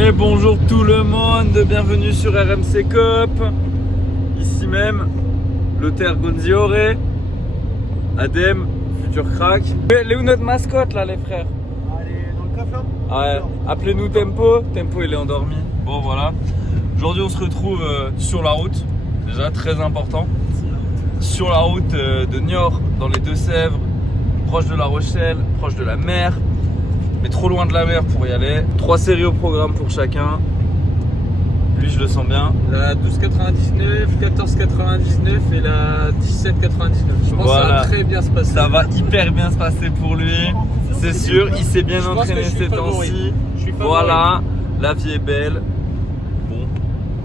Et bonjour tout le monde, bienvenue sur RMC Cup. Ici même, Lothaire Gonziore, Adem, futur crack. Elle est où notre mascotte là les frères? Elle est dans le coffre là? Ouais, appelez-nous Tempo. Tempo il est endormi. Bon voilà. Aujourd'hui on se retrouve sur la route. Déjà très important. Sur la route de Niort, dans les Deux-Sèvres, proche de La Rochelle, proche de la mer. Mais trop loin de la mer pour y aller. 3 séries au programme pour chacun. Lui je le sens bien. La 12,99, 14,99 et la 17,99. Je pense Voilà. que ça va très bien se passer. Ça va hyper bien se passer pour lui. C'est sûr, il s'est bien Je pense entraîné que je suis ces favori. temps-ci. Je suis favori. Voilà, la vie est belle. Bon,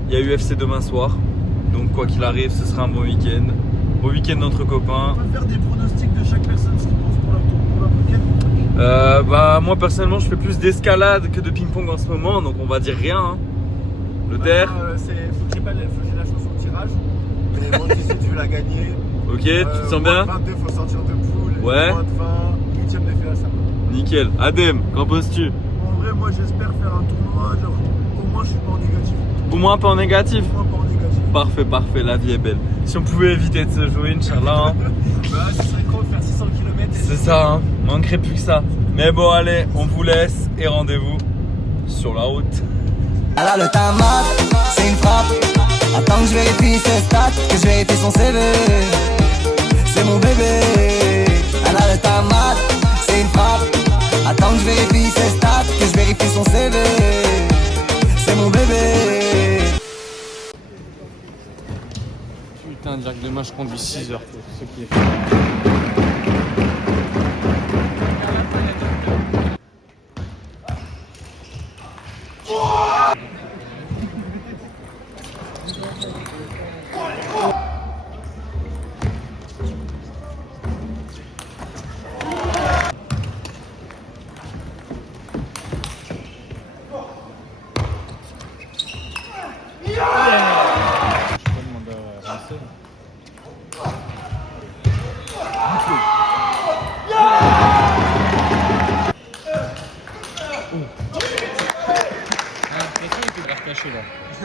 il y a UFC demain soir. Donc quoi qu'il arrive, ce sera un bon week-end. Bon week-end entre copains. On peut faire des pronostics de chaque personne, ce qu'ils pensent pour la week-end. Bah moi personnellement je fais plus d'escalade que de ping-pong en ce moment, donc on va dire rien. Hein. Le terre. Faut que j'ai la chance au tirage. Mais moi aussi, tu veux la gagner. Ok, tu te sens bien? 22, faut sortir de poule. Ouais. Moins de 20, 8ème de finale, ça va. Nickel. Adem, qu'en penses-tu? En vrai, moi j'espère faire un tournoi, genre au moins je suis pas en négatif. Au moins pas en négatif. Au moins pas en négatif. Parfait, parfait, la vie est belle. Si on pouvait éviter de se jouer, Inch'Allah. Hein. Bah, ce serait con de faire 600 km. C'est ça, hein. Manquerait plus que ça. Mais bon, allez, on vous laisse et rendez-vous sur la route. Elle a le tamat, c'est une frappe. Attends que je vérifie ses stats, que je vérifie son CV. C'est mon bébé. Elle a le tamat, c'est une frappe. Attends que je vérifie ses stats, que je vérifie son CV. C'est mon bébé. Putain, direct demain je conduis 6 heures. C'est ce qui est.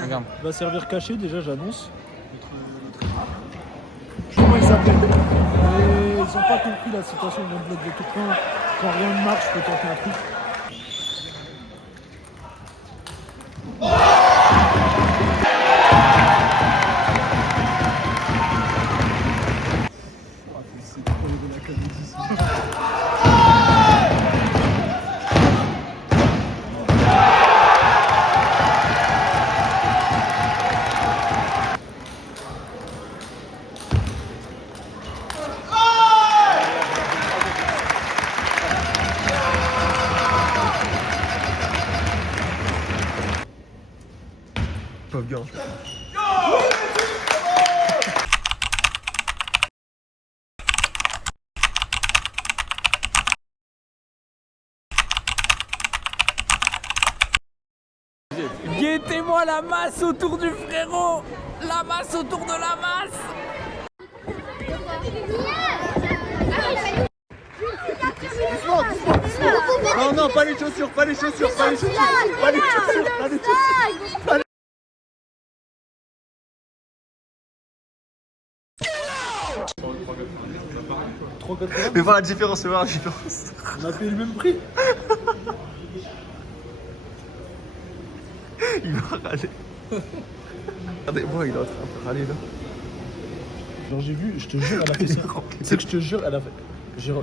Regarde. Il va servir caché déjà, j'annonce. Je sais comment il s'appelle. Mais ils ont pas compris la situation dans le bloc de Tourcoing. Quand rien ne marche, faut tenter un truc. Guettez-moi la masse autour du frérot. La masse autour de la masse. Non, non, pas les chaussures, pas les chaussures, pas les chaussures, pas les chaussures, pas les chaussures. Mais voilà la différence, c'est voilà la différence. On a payé le même prix. Il va râler. Regardez-moi, il est en train de râler là. Genre j'ai vu, je te jure, elle a fait ça. Tu sais que je te jure, elle a fait. J'ai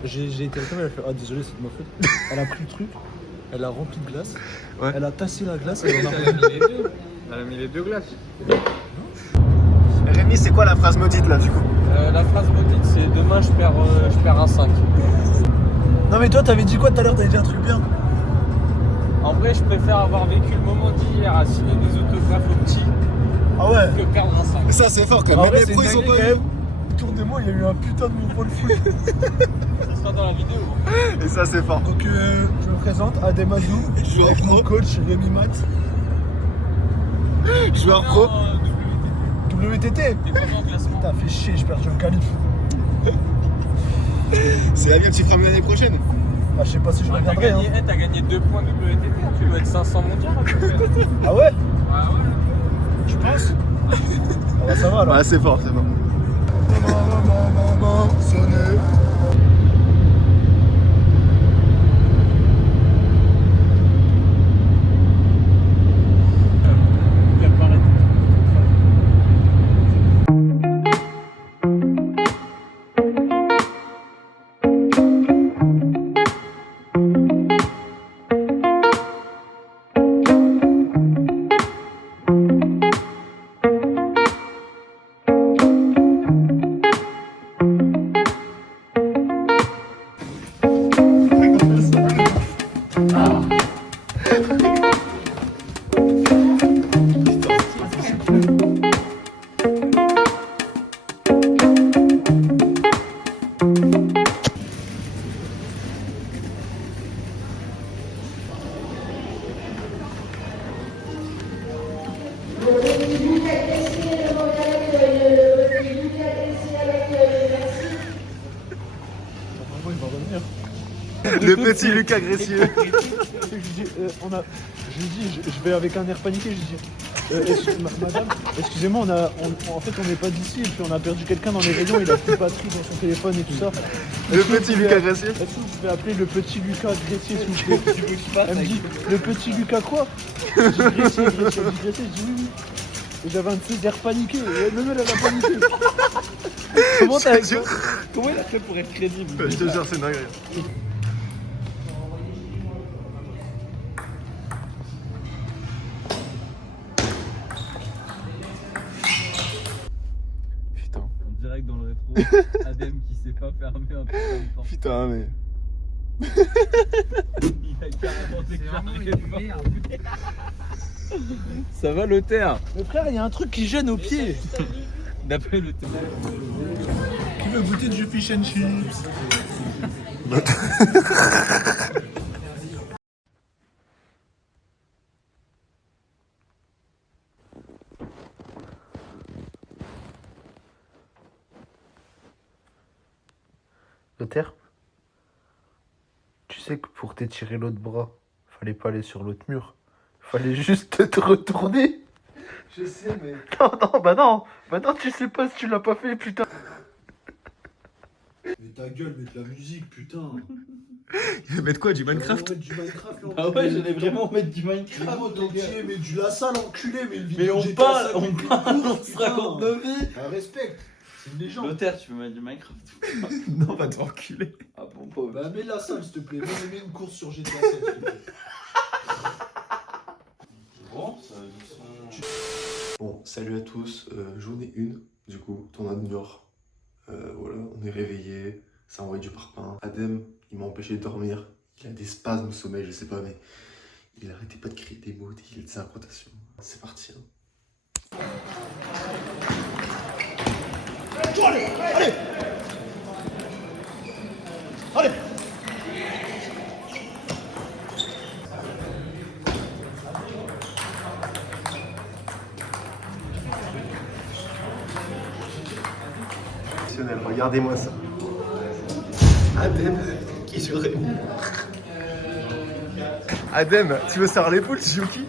été avec elle, elle a fait ah désolé c'est de ma faute. Elle a pris le truc, elle a rempli de glace, ouais. Elle a tassé la glace et elle en a mis les deux. Elle a mis les deux glaces. Rémi, c'est quoi la phrase maudite là du coup? La phrase maudite c'est demain je perds un 5. Non mais toi t'avais dit quoi tout à l'heure? T'avais dit un truc bien. En vrai je préfère avoir vécu le moment d'hier à signer des autographes aux petits Ah ouais. que perdre un 5. Mais ça c'est fort quand même. Ah Même les pros ils ont pas eu. Autour de moi il y a eu un putain de mouvement de foot. Ça sera dans la vidéo. Et ça c'est fort. Donc je me présente Adem Azou, avec mon coach Rémi Mat. Joueur pro. WTT. T'es comment en classement? Putain, fait chier, j'ai perdu un qualif. C'est la bien que tu feras l'année prochaine. Bah, je sais pas si je reviendrai. T'as gagné 2 points WTT, tu dois être 500 mondial. là. Ah, c'est fort, c'est fort. Le petit Lucas Gressieux. Je lui dis, je vais avec un air paniqué, je lui dis, madame, excusez-moi, en fait on n'est pas d'ici et puis on a perdu quelqu'un dans les rayons, il a plus de batterie dans son téléphone et tout ça. Le petit Lucas Gressieux. Est-ce que vous pouvez appeler le petit Lucas Gressier s'il vous plaît? Elle me dit, le petit Lucas quoi? Je dis Gressier, Gressier, elle dit Gressier, je dis oui. Et j'avais un petit air paniqué, et même elle a paniqué. Comment il a fait pour être crédible? Je te jure, c'est dingue. Putain. En direct dans le rétro, Adem qui sait pas fermer un peu en même temps. Putain, mais. Il a carrément déclaré. Ça va le terre? Mais frère, il y a un truc qui gêne au pied. D'après le terre. Qui veut goûter du fish and chips? Lothaire, tu sais que pour t'étirer l'autre bras, fallait pas aller sur l'autre mur. Fallait juste te retourner. Je sais, mais. Bah non, tu sais pas si tu l'as pas fait, putain. Mais ta gueule, mais de la musique, putain. Mettre quoi, du Minecraft? Du Minecraft, là. Ah ouais, j'allais vraiment mettre du Minecraft. Bravo, entier, mais du la salle, enculé, mais le Mais vidéo on GTA parle, 5, on mais parle, putain. on se raconte nos vies. Ah, respecte, c'est une légende. Lothaire, tu peux mettre du Minecraft? Non, va t'enculer. Ah bon, pauvre. Bah, mets la salle, s'il te plaît. Mets une course sur GTA 5, s'il te plaît. Bon, ça ils sont... Bon, salut à tous, journée 1, du coup, tournoi de Niort. Voilà, on est réveillé, ça envoie du parpaing. Adem, il m'a empêché de dormir, il a des spasmes au sommeil, je sais pas, mais il arrêtait pas de crier des mots, des incantations. C'est parti. Hein. Regardez-moi ça. Adem qui joue Rémi. Adem, tu veux savoir les poules, tu joues qui?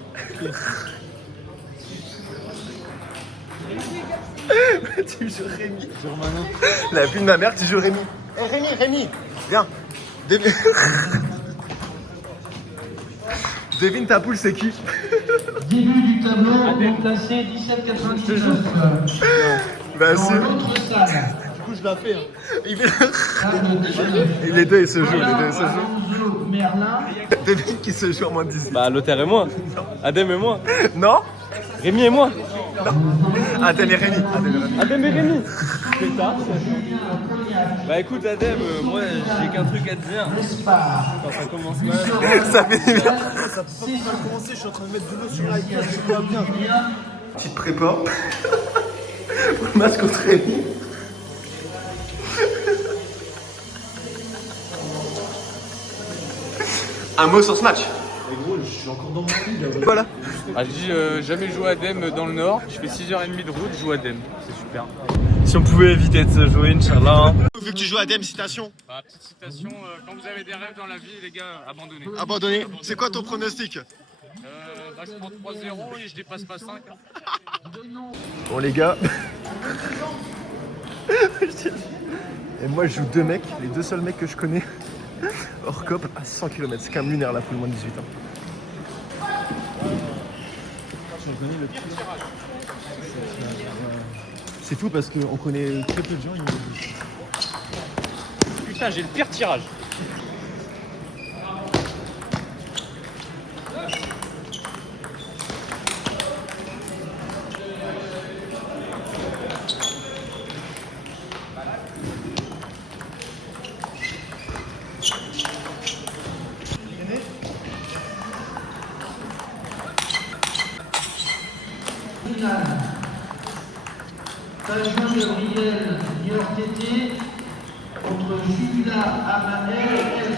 Tu joues Rémi. La fille de ma mère, tu joues Rémi. Hé Rémi, viens. Devine ta poule, c'est qui? Début du tableau, placé 17,99. Bah Dans c'est... l'autre salle, Du coup, je la fais. Hein. Il fait... salle de jeu. Et les deux, ils se jouent, les deux, Voilà, ils se jouent. Alonso, Merlin. Devine qui se joue en moins de 18. Bah Lothaire et moi. Adem et moi. Non? Rémi et moi. Adem et Rémi. Adem et Rémi. Pétard. Bah écoute Adem, moi j'ai qu'un truc à te dire. Quand ça commence mal. Ça fait... Ça peut pas commencer, je suis en train de mettre de l'eau sur l'iPad, c'est pas bien. Tu te prépares pour le match contre Rémi. Un mot sur ce match. Mais gros, je suis encore dans mon lit là. Voilà. Ah, je dis jamais joué à Adem dans le Nord. Je fais 6h30 de route, je joue à Adem. C'est super. Si on pouvait éviter de se jouer, Inch'Allah. Vu que tu joues à Adem, citation. Bah, petite citation, quand vous avez des rêves dans la vie, les gars, abandonnez. Abandonné. C'est quoi ton pronostic? Bah, je prends 3-0 et je dépasse pas 5. Bon les gars. Et moi je joue 2 mecs, les 2 seuls mecs que je connais hors cop à 100 km. C'est quand même lunaire là pour le moins de 18 ans. C'est fou parce qu'on connaît très peu de gens. Putain, j'ai le pire tirage. Station Gabriel Niort-Tété contre Julia Amael F.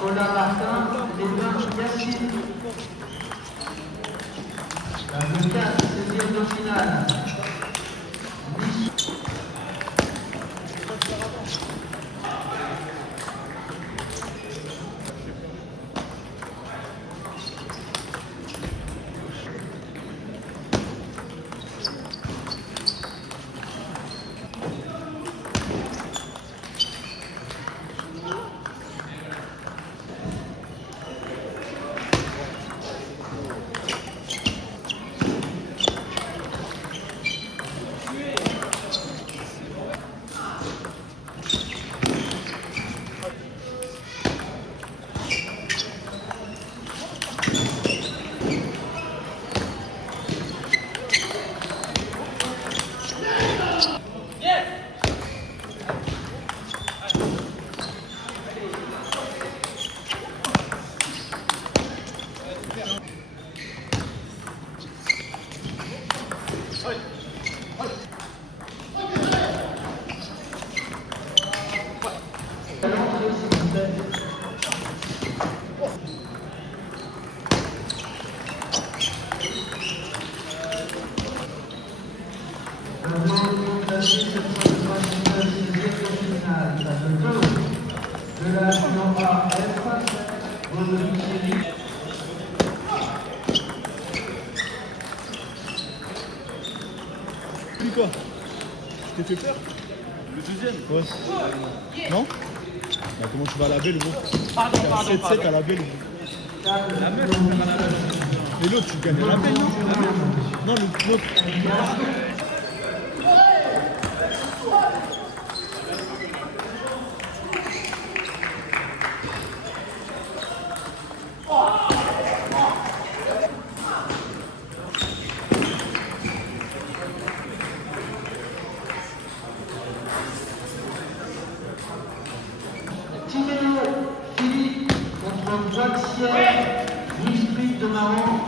Cola Martin, les 20 Yacine. La 24, 16e de finale. Quoi? Je t'ai fait peur? Le deuxième? Ouais. Non? Bah, comment tu vas à la belle, gros? Pardon. 7-7 à la belle, gros. La meuf, tu vas à la belle. Et l'autre, tu gagnes à la belle, non? Non, l'autre. Timéo Philippe contre Boixière, Louis de Marron.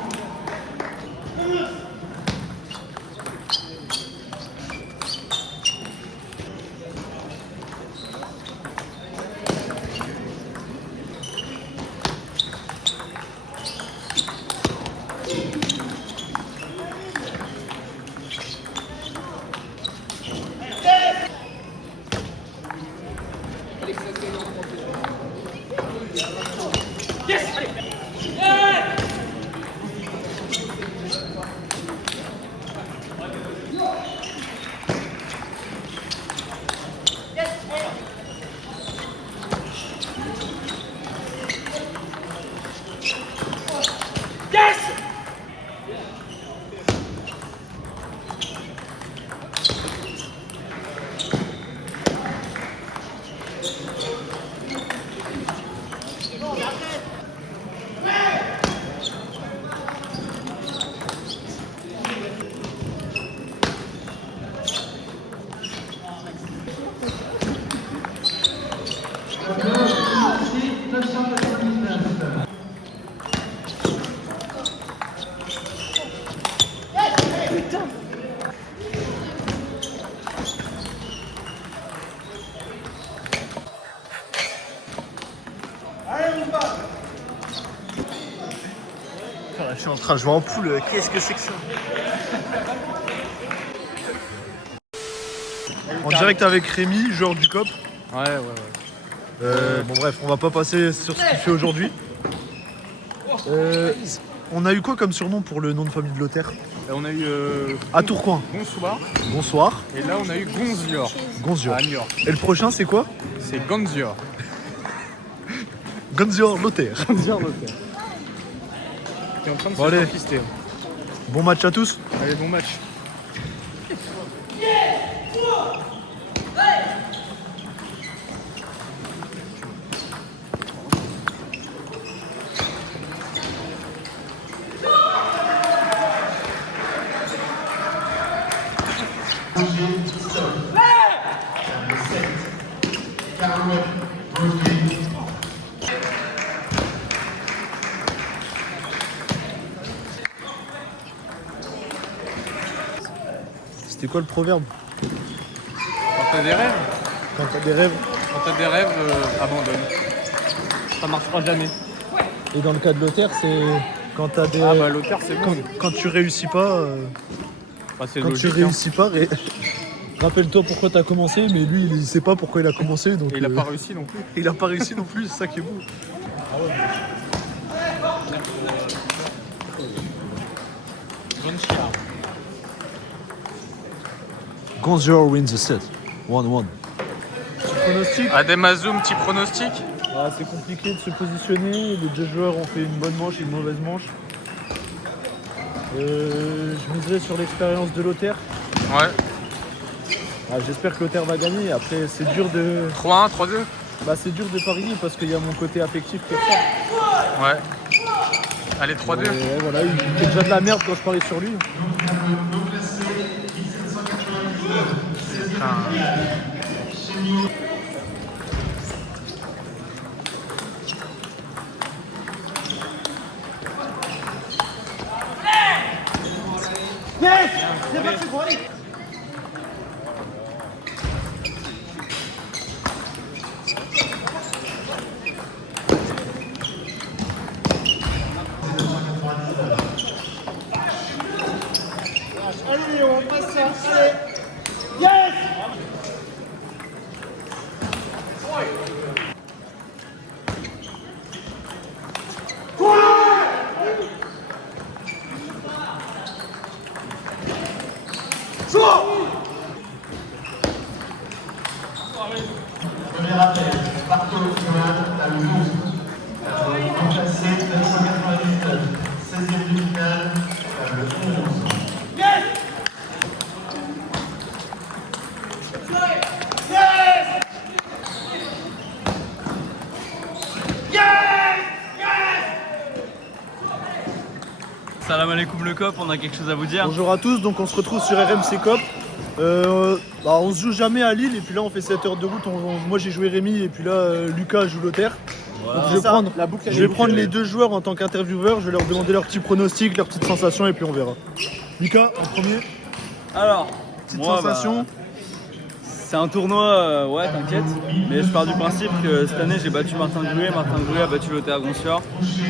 Je suis en train de jouer en poule, qu'est-ce que c'est que ça? En direct avec Rémi, joueur du COP. Ouais. Bon bref, on va pas passer sur ce qu'il fait aujourd'hui. On a eu quoi comme surnom pour le nom de famille de Lothaire? On a eu À Tourcoing. Bonsoir. Bonsoir. Et là, on a eu Gonzior. Gonzior. À Niort. Et le prochain c'est quoi? C'est Gonzior. Gonzior Lothaire. Gonzior Lothaire. T'es en train de Bon, allez. se fister. Bon match à tous. Allez, bon match. C'était quoi le proverbe? Quand t'as des rêves, Quand t'as des rêves. abandonne. Ça marchera jamais. Et dans le cas de Lothaire, c'est quand t'as des. Ah bah Lothaire, c'est bon. Quand tu réussis pas. Bah, c'est Quand logique. tu réussis pas, rappelle-toi pourquoi t'as commencé, mais lui il sait pas pourquoi il a commencé. Donc, Et il a pas réussi non plus. il a pas réussi non plus, c'est ça qui est beau. Gonzior wins the set. 1-1. Pronostic. Adem Azoum, petit pronostic. Ah, c'est compliqué de se positionner. Les deux joueurs ont fait une bonne manche et une mauvaise manche. Je miserai sur l'expérience de Lothaire. Ouais. Ah, j'espère que Lothaire va gagner. Après, c'est dur de. 3-1, 3-2. Bah, c'est dur de parier parce qu'il y a mon côté affectif qui est fort. Ouais. Allez, 3-2. Et voilà, il fait déjà de la merde quand je parie sur lui. Premier appel, Sparto Johan à 12. Nom classé 999. 16e de finale, le 11. Salam alaikum le cop, on a quelque chose à vous dire. Bonjour à tous, donc on se retrouve sur RMC Cop. On se joue jamais à Lille et puis là on fait 7 heures de route. Moi j'ai joué Rémi et puis là Lucas joue Lothaire. Voilà. Donc, je vais prendre les deux joueurs en tant qu'intervieweur, je vais leur demander leurs petits pronostics, leurs petites sensations et puis on verra. Lucas en premier, Alors, petite moi, sensation. c'est un tournoi, ouais t'inquiète, mais je pars du principe que cette année j'ai battu Martin Grouet a battu Lothaire Gonsior,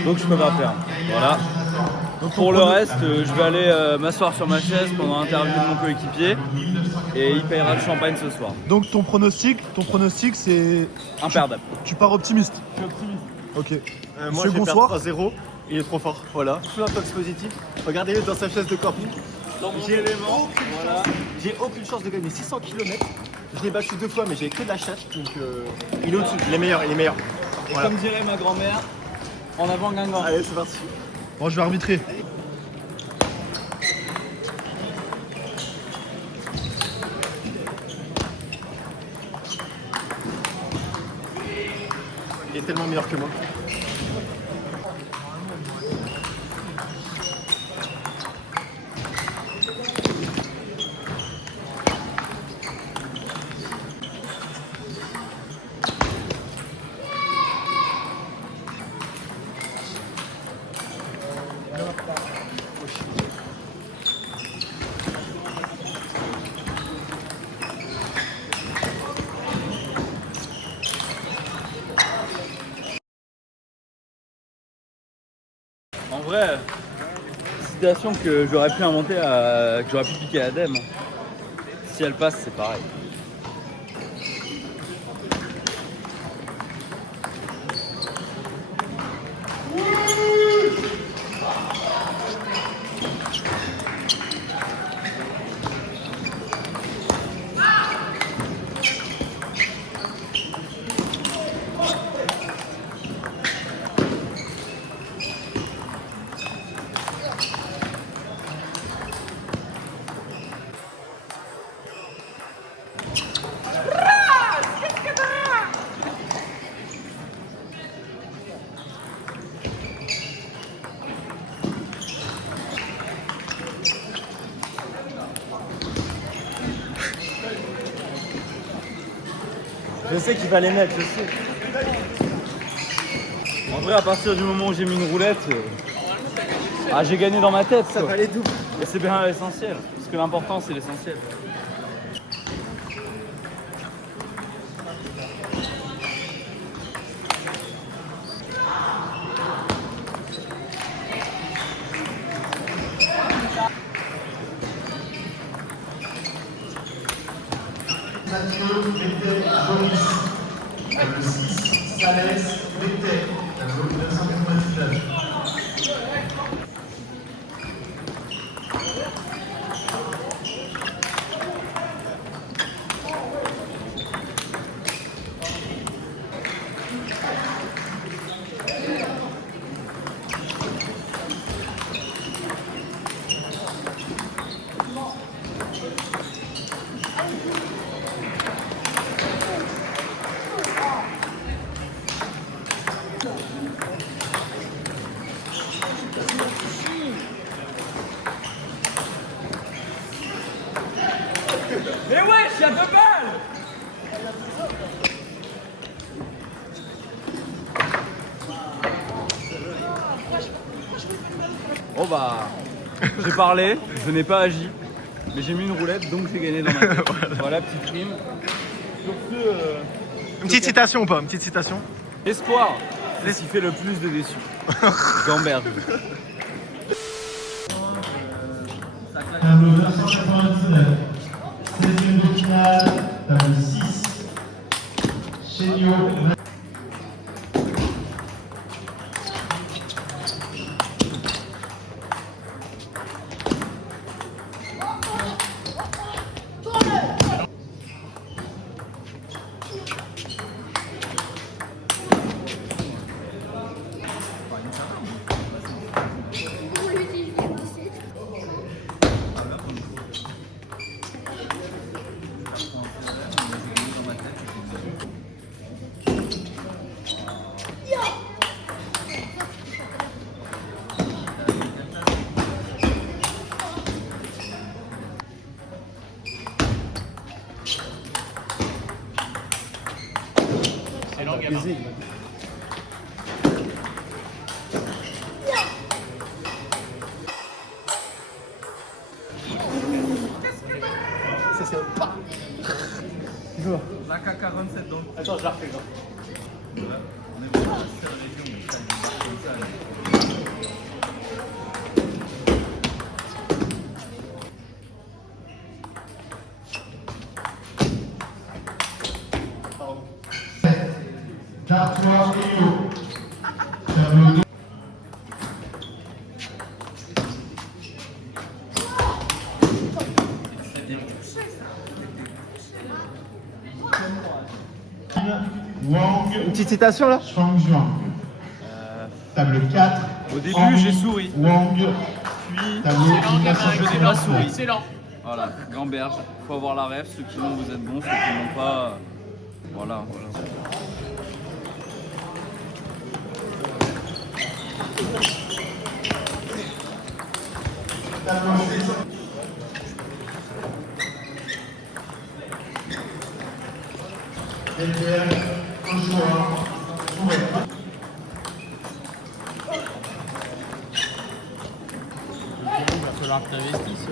donc je peux pas perdre. Voilà. Donc, Pour le reste, je vais aller m'asseoir sur ma chaise pendant l'interview de mon coéquipier et il payera le champagne ce soir. Donc ton pronostic c'est. Imperdable. Tu pars optimiste. Je suis optimiste. Ok. Moi, Monsieur, je vais bonsoir. perdre 3-0. Il est trop fort. Voilà. Tout un tox positif. Regardez-le dans sa chaise de camping. J'ai aucune chance de gagner 600 km. Je l'ai battu 2 fois, mais j'ai que de la chatte. Donc, il est au-dessus. Il est meilleur. Et Voilà. comme dirait ma grand-mère, en avant Guingamp. Allez, c'est parti. Bon, je vais arbitrer. Il est tellement meilleur que moi. En vrai, citation que j'aurais pu inventer, que j'aurais pu piquer à Adem. Si elle passe, c'est pareil. Je sais qu'il va les mettre, je sais. En vrai, à partir du moment où j'ai mis une roulette, j'ai gagné dans ma tête. Ça quoi. valait double. Et c'est bien l'essentiel. Parce que l'important, c'est l'essentiel. Mathieu Vettel Joris. Le 6, Salès Vettel. Tableau 999. Mais wesh, y'a 2 balles! Oh bah, j'ai parlé, je n'ai pas agi, mais j'ai mis une roulette donc j'ai gagné dans ma tête. Voilà, petite rime. Sur ce, Une petite citation ou pas? Une petite citation? espoir, c'est ce qui fait le plus de déçus. Gamberge. Tableau 999. 16e de finale. Tableau 6. Chénio. La K47 donc. Attends, je la refais. On est dans la seule région où ça débarque comme ça. là. D'Artois Rio. Tableau 2. Wang Une petite citation là? Changjuan. Table 4. Au début, Henri j'ai souri. Wang. Puis, Tableau je n'ai pas 1959. souri. Excellent. Voilà, Gamberge. Faut avoir la rêve. Ceux qui l'ont, vous êtes bons. Ceux qui l'ont pas, voilà. Tableau 6. Vettel, Joshua, Touré. Il va falloir que tu investisses.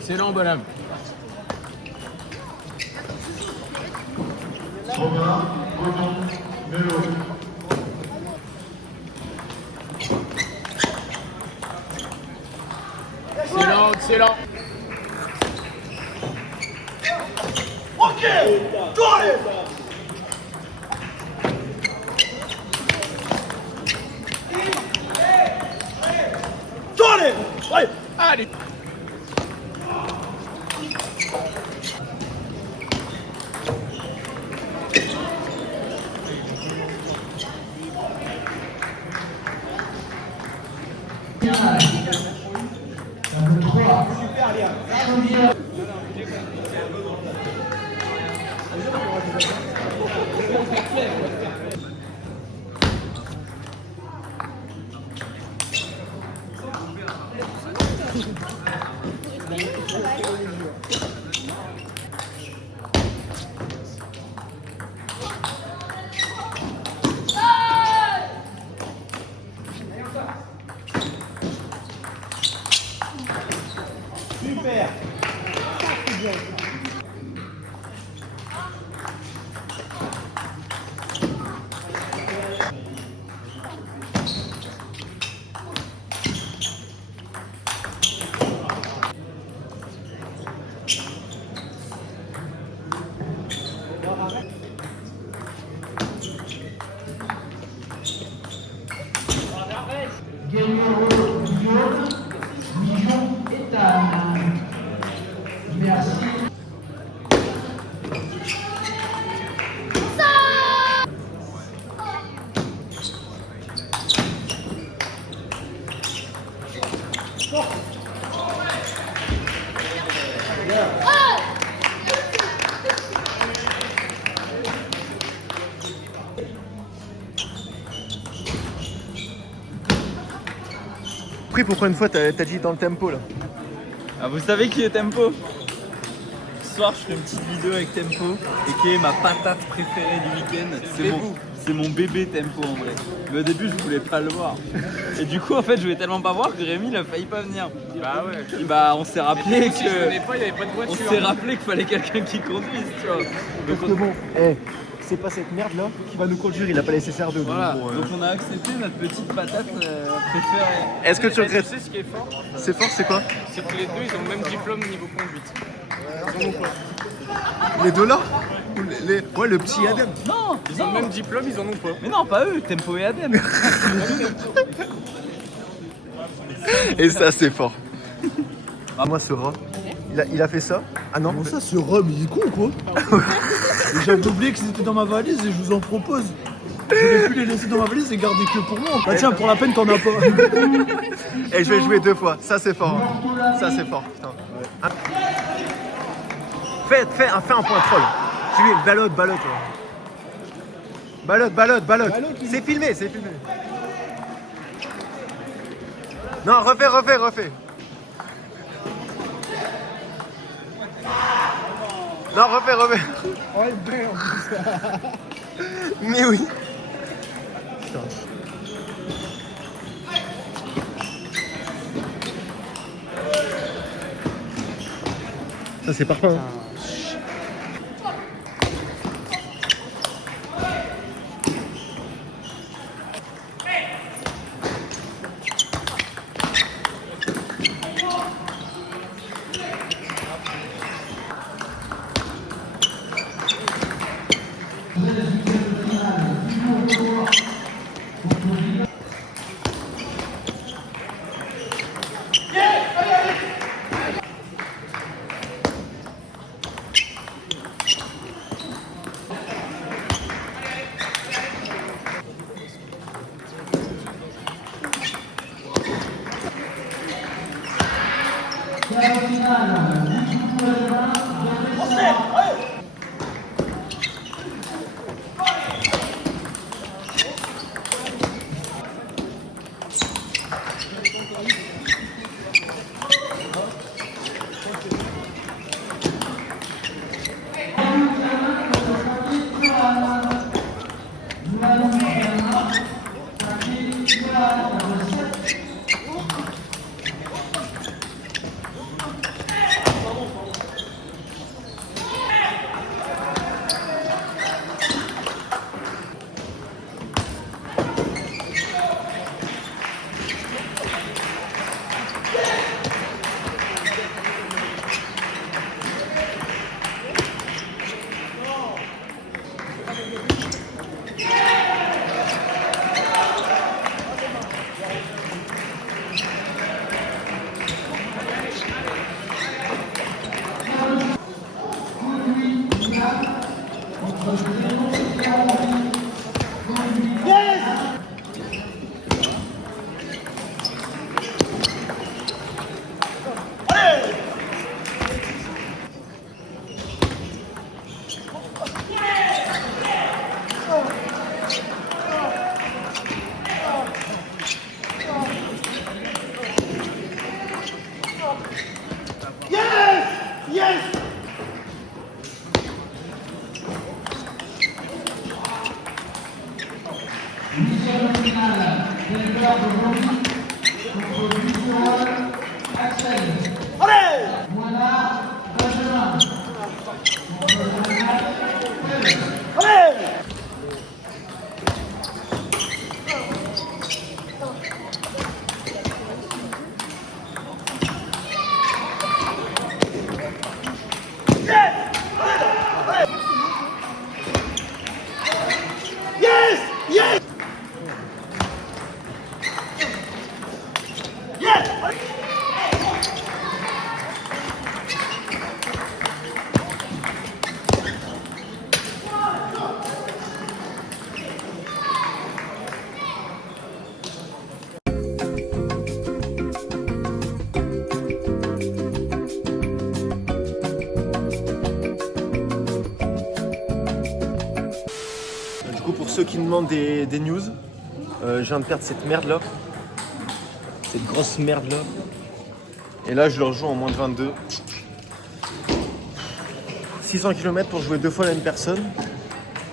Excellent bonhomme. Robin, Godon, Melo. Excellent, excellent. Allez. Tableau 3. Chaudière. Guerrero Guillaume, Mijon Ethan. Merci. Après, pourquoi une fois t'as dit dans le tempo là? Ah, vous savez qui est Tempo? Ce soir, je ferai une petite vidéo avec Tempo et qui est ma patate préférée du week-end. C'est mon bébé Tempo en vrai. Mais au début, je voulais pas le voir. Et du coup, en fait, je voulais tellement pas voir que Rémi il a failli pas venir. Bah ouais. Et bah, on s'est rappelé Si je venais que. pas, il y avait pas de On voiture. s'est rappelé qu'il fallait quelqu'un qui conduise, tu vois. Parce que bon, c'est pas cette merde là qui va nous conduire, il a pas laissé CR2. Voilà, Bon, donc on a accepté notre petite patate préférée. Est-ce que tu Tu regrettes? sais ce qui est fort? C'est fort, c'est quoi? C'est que les deux, ils ont le même diplôme niveau conduite. Ils en ont pas. Les deux là? Ouais, le petit Adem. Non, Ils ont le même diplôme, ils en ont pas. mais non, pas eux, Tempo et Adem. Et ça, c'est fort. Moi, ce rat, il a fait ça. Ah non? Comment ça, ce rhum, il est con ou quoi? Et j'avais oublié qu'ils étaient dans ma valise et je vous en propose. J'aurais pu les laisser dans ma valise et garder que pour moi. Bah tiens, pour la peine, t'en as pas. Et je vais jouer 2 fois. Ça, c'est fort. Hein. Ça, c'est fort. Putain. Ah. Fais un point troll. Tu lui ballotte. Ballotte. C'est filmé. Non, refais. Non, refais. Oh, merde. Mais oui. Ça, c'est parfait. Hein. Huitième de finale, Delbert de Romy contre Victor Axel. Allez! Moana Benjamin. Du coup, pour ceux qui demandent des news, je viens de perdre cette merde là. Cette grosse merde là. Et là, je le rejoue en moins de 22. 600 km pour jouer 2 fois la même personne.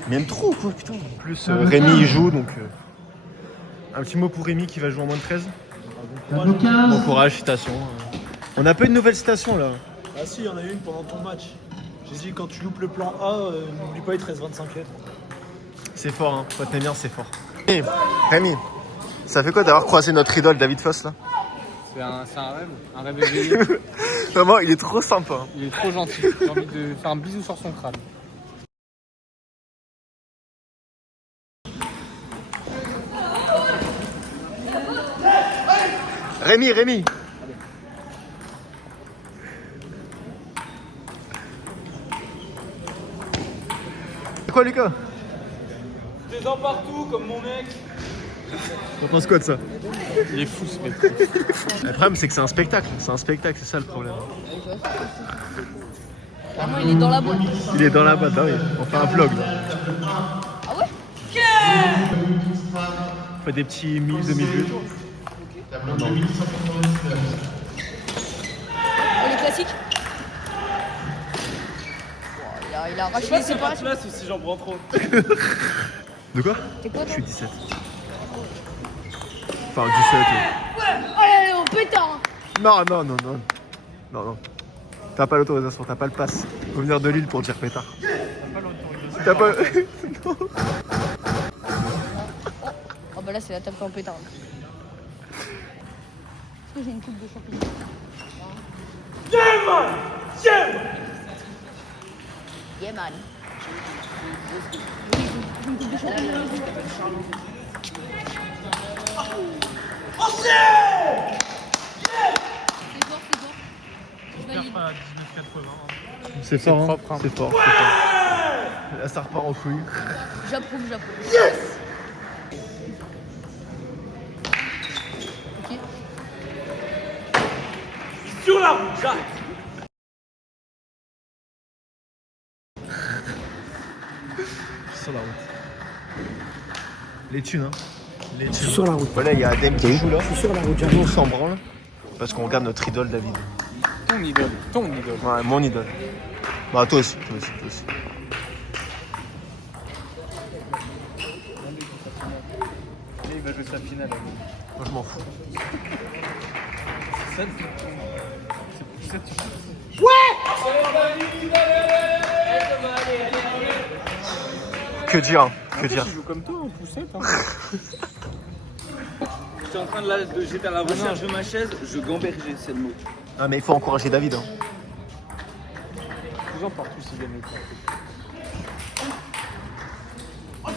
Même trop quoi, putain. En plus, Rémi il joue donc. Un petit mot pour Rémi qui va jouer en moins de 13. Tableau 15. Bon courage, citation. On n'a pas une nouvelle citation là. Ah si, il y en a une pendant ton match. J'ai dit quand tu loupes le plan A, n'oublie pas, il te reste 25 lettres. C'est fort, hein. Faut tenir bien, c'est fort. Hey, Rémi, ça fait quoi d'avoir croisé notre idole David Foss là? C'est un rêve éveillé. Vraiment, il est trop sympa. Hein. Il est trop gentil. J'ai envie de faire un bisou sur son crâne. Rémi. C'est quoi Lucas? Des ans partout comme mon mec. T'en penses quoi de ça? Il est fou ce mec. Le problème c'est que c'est un spectacle, c'est ça le problème. Vraiment, il est dans la boîte. Il est dans la boîte, bah oui, on fait un vlog là. Ah ouais? On fait des petits 1000, 2000 vues. Oh, les classiques. Oh, il a arraché les séparations. Place ou si j'en prends trop. De quoi? T'es quoi, Je toi? suis 17. Enfin 17. Allez, on pétard. Non. T'as pas l'autorisation, t'as pas le pass. Faut venir de Lille pour dire pétard. T'as pas Non. Oh bah là, c'est la table en pétard. Est-ce que j'ai une coupe de champignons? Yeah man. J'ai une coupe de champignons. C'est fort, propre, hein. C'est fort. Là ça repart en couille. J'approuve. Ok. Sur la route, j'arrête. Sur la route. Les thunes, hein. Les thunes. Sur la route. Voilà, il y a Adem qui joue là. Je suis sur la route, Nous on s'en branle. Parce qu'on regarde notre idole David. Ton idole. Ouais, mon idole. Bah toi aussi. Il va jouer sa finale. Moi je m'en fous. C'est pour ça que tu Que dire? Tu joues comme toi en poussette. Hein. J'étais en train j'étais à la recherche de ma chaise, je gambergeais, c'est le mot. Ah mais il faut encourager David. Hein. Toujours partout s'il gagne pas.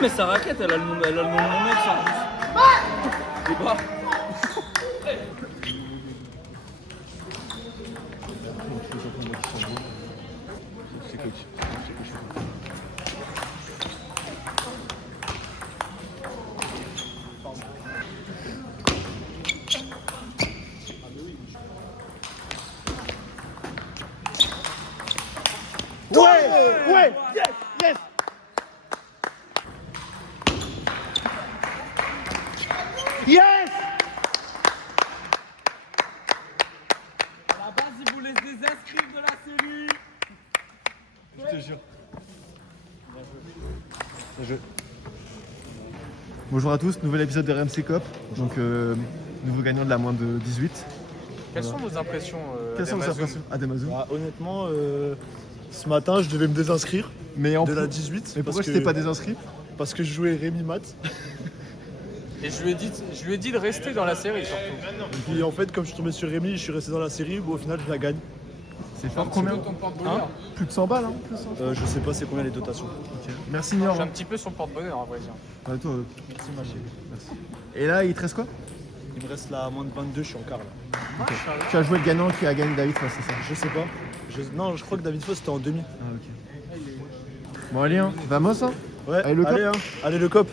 Mais sa raquette, elle a le nom de mon mec, ça en plus. Et bah. Ouais. Yes. À la base, il voulait se désinscrire de la série. Je te jure. Bien joué. Bonjour à tous, nouvel épisode de RMC Cop. Donc, nouveau gagnant de la moins de 18. Quelles sont vos impressions Quelles sont vos impressions Ademazoun? Honnêtement, ce matin, je devais me désinscrire Mais en de la plus- 18. Mais pourquoi parce je t'ai que- pas désinscrit? Parce que je jouais Rémi Mat. Et je lui ai dit de rester dans la série surtout. Et puis en fait, comme je suis tombé sur Rémi, je suis resté dans la série. Bon, au final, je la gagne. C'est fort combien? Porte-bonheur. Plus de 100 balles, hein plus de 100. Je sais pas c'est combien les dotations. Ok. Merci Je Nior. suis un petit peu son porte-bonheur en vrai dire. Ouais, toi, Merci ma chérie. merci. Et là, il te reste quoi? Il me reste la moins de 22, je suis en quart là. Tu as joué le gagnant qui a gagné David, ouais, c'est ça. Je sais pas. Non, je crois que David Foss c'était en demi. Ah, ok. Bon, allez, hein. Vamos, hein. Ouais, Allez, le cop. hein. Allez le cop.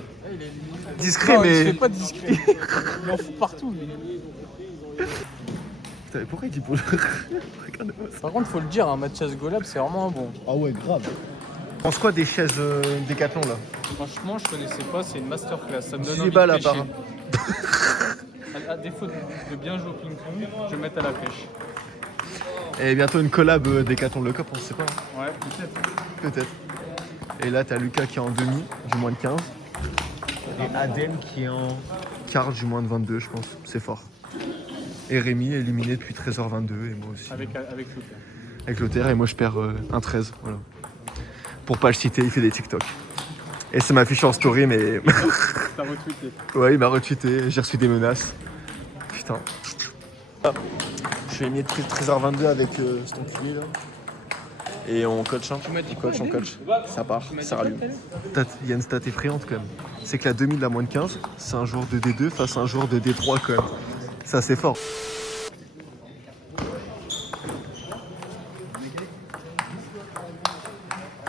Discret, Non, il se mais. fait pas discret. Il en fout partout. lui. Putain, pourquoi il dit pour Regardez-moi ça. Par contre, faut le dire, hein, Mathias Golab, c'est vraiment un bon. Ah ouais, grave. Tu penses quoi des chaises Décathlon là? Franchement, je connaissais pas, c'est une masterclass. Ça me donne 10 envie balles de à pêcher. part. À défaut de bien jouer au ping-pong, je vais mettre à la pêche. Et bientôt une collab Décathlon le Cop, on sait pas. Hein. Ouais, peut-être. Peut-être. Et là, t'as Lucas qui est en demi, du moins de 15. Et Adem qui est en quart du moins de 22, je pense. C'est fort. Et Rémi éliminé depuis 13h22 et moi aussi. Avec Lucas. Avec Lothaire et moi je perds un 13. Voilà. Pour pas le citer, il fait des TikTok. Et ça m'a affiché en story, mais. T'as retweeté. Ouais, il m'a retweeté, j'ai reçu des menaces. Putain. Je suis éliminé de 13h22 avec cet enculé là. Et on coach, hein. On coach. Ça part, ça rallume. Il y a une stat effrayante quand même. C'est que la demi de la moins de 15, c'est un joueur de D2 face à un joueur de D3 quand même. Ça c'est fort.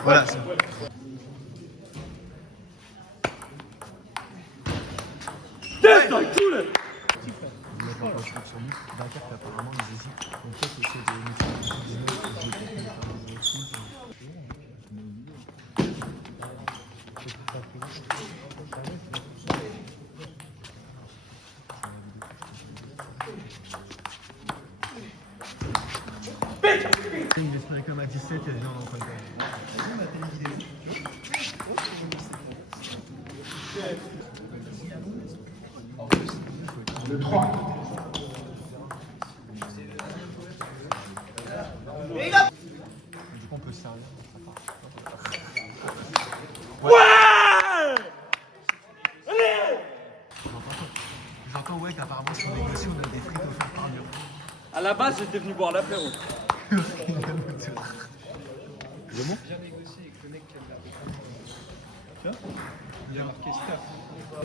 Voilà. Il espérait comme à 17, il y a des gens dans le coin. Le 3. Du coup, on peut se servir. J'entends ouais qu'apparemment si on négocie on a des frites offertes par mur. À la base, j'étais venu boire l'apéro.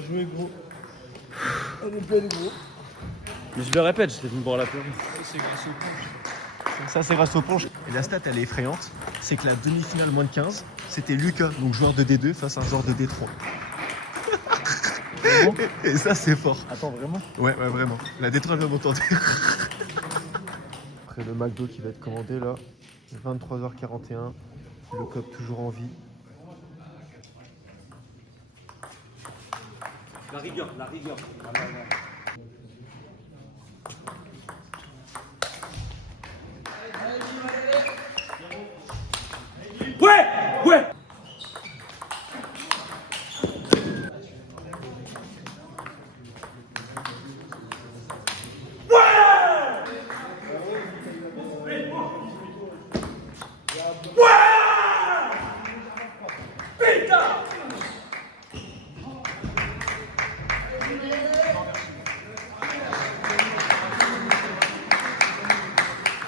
Joué gros. On est plein gros. Mais je le répète, j'étais venu boire l'apéro. Ça c'est grâce au punch. Et la stat elle est effrayante, c'est que la demi-finale moins de 15, c'était Lucas, donc joueur de D2 face à un joueur de D3. Et ça c'est fort. Attends, vraiment? Ouais, vraiment. La D3 vient d'entendre. Après le McDo qui va être commandé là, 23h41, le cop toujours en vie. La rigueur. Ouais.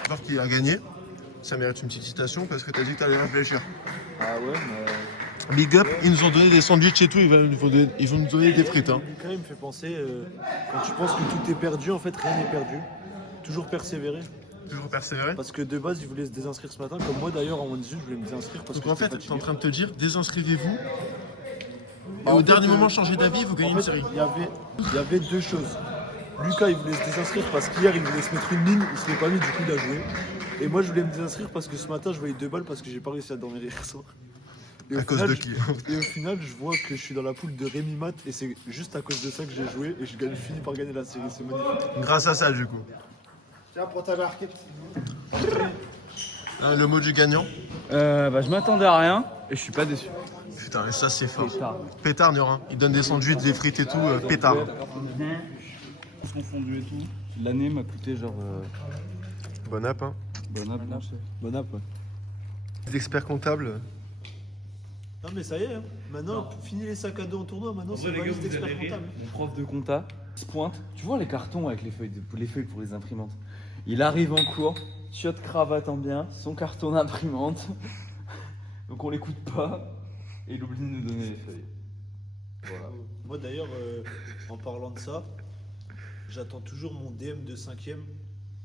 Joueur qui a gagné, ça mérite une petite citation parce que t'as dit que t'allais réfléchir. Ah ouais, mais. Big up, ils nous ont donné des sandwichs et tout, ils vont nous donner des frites. Hein. Lucas, il me fait penser, quand tu penses que tout est perdu, en fait, rien n'est perdu. Toujours persévérer. Toujours persévérer. Parce que de base, il voulait se désinscrire ce matin, comme moi d'ailleurs, en moins 18, je voulais me désinscrire parce Donc que en fait, j'étais t'es fatigué. en train de te dire, désinscrivez-vous. Et En au fait, dernier moment, changer d'avis, vous gagnez En une fait, série. il y avait deux choses. Lucas, il voulait se désinscrire parce qu'hier, il voulait se mettre une ligne, il se l'est pas mis, du coup, il a joué. Et moi, je voulais me désinscrire parce que ce matin, je voyais 2 balles parce que j'ai pas réussi à dormir hier soir. Et au À cause final, de qui Et au final, je vois que je suis dans la poule de Rémi Mat et c'est juste à cause de ça que j'ai joué et je finis par gagner la série. C'est magnifique. Grâce à ça, du coup. Tiens, prends ta barquette. Le mot du gagnant. Je m'attendais à rien et je suis pas déçu. Putain, ça c'est fort. Pétard. Pétard, Nurin. Il donne des sandwichs, des frites et tout. Pétard. Confondu et tout. L'année m'a coûté genre. Bon app, hein. Bon app, ouais. Les experts comptables. Non mais ça y est, hein. Maintenant, fini les sacs à dos en tournoi, maintenant c'est Les gars, valise vous d'expert allez rire. comptable. Mon prof de compta se pointe. Tu vois les cartons avec les feuilles pour les imprimantes. Il arrive en cours, chiotte cravate en bien, son carton d'imprimante. Donc on l'écoute pas et il oublie de nous donner les feuilles. Voilà. Moi d'ailleurs, en parlant de ça, j'attends toujours mon DM de 5ème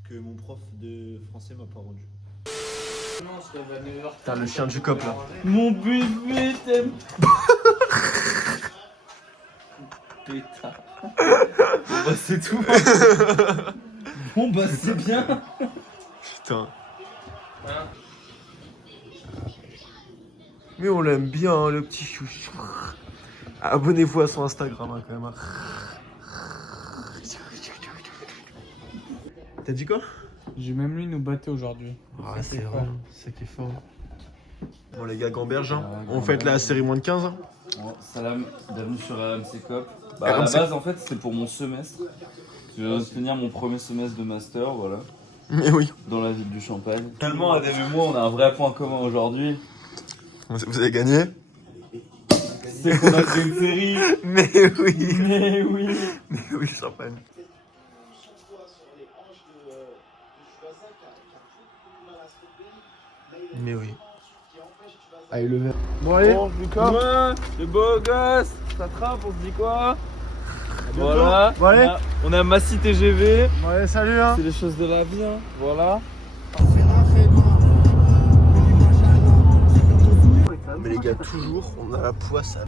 que mon prof de français m'a pas rendu. Putain, le chien du cop là. Mon bébé t'aime. Pétard. Bon bah c'est tout. Bon bah c'est bien. Putain. Mais on l'aime bien, hein, le petit chouchou. Abonnez-vous à son Instagram hein, quand même. Hein. T'as dit quoi? J'ai même lui nous battait aujourd'hui. Ah, c'est vrai, c'est qui est fort. Bon les gars, gamberge, hein. On fête la série moins de 15 ans. Bon, salam, bienvenue sur AMC Cop. À la base en fait c'était pour mon semestre. Je vais obtenir mon premier semestre de master, voilà. Mais oui. Dans la ville du Champagne. Tellement Adem et moi on a un vrai point commun aujourd'hui. Vous avez gagné? C'est qu'on a fait une série. Mais oui. Mais oui. Mais oui, Champagne. Mais oui. Allez, le verre. Bon allez, Lucas, le beau gosse, t'attrapes, on se dit quoi? Voilà, Bon, allez. on a Massy TGV, Bon allez, salut hein. c'est les choses de la vie, hein. Voilà. Mais les gars, toujours, on a la poisse,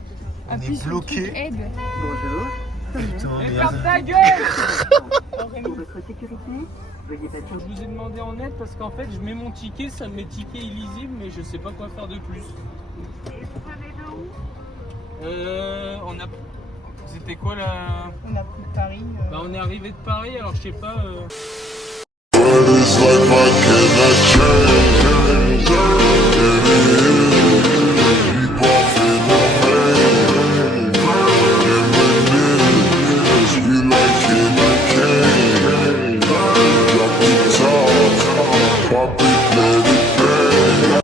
on est bloqué. Putain, merde. ta gueule. Je vous ai demandé en aide parce qu'en fait je mets mon ticket, ça me met ticket illisible mais je sais pas quoi faire de plus. On a... C'était quoi là? On a pris Paris. Bah on est arrivé de Paris alors je sais pas... Pop it, let it